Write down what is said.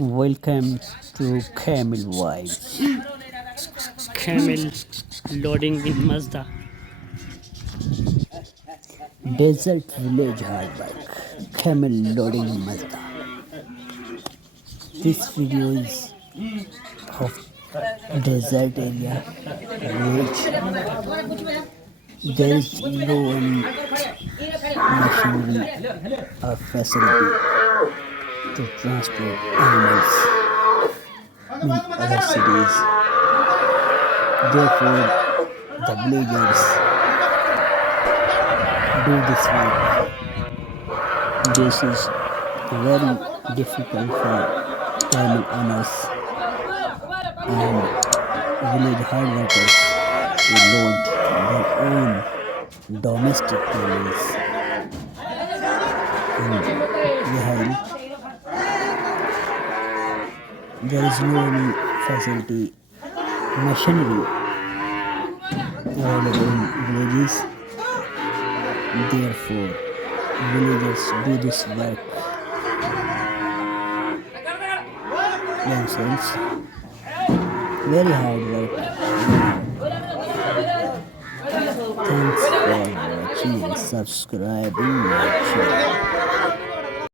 Welcome to Camel Vibes. Camel loading in Mazda. Desert Village Hardback. Camel loading in Mazda. This video is of desert area which there is no any machinery or facility to transport animals in other cities. Therefore, the villagers do this work. This is very difficult for animal owners and village hard workers to load their own domestic camels in behind. There is no any facility, machinery available in villages. Therefore, villagers do this work themselves. Very hard work. Thanks for watching and subscribing my channel.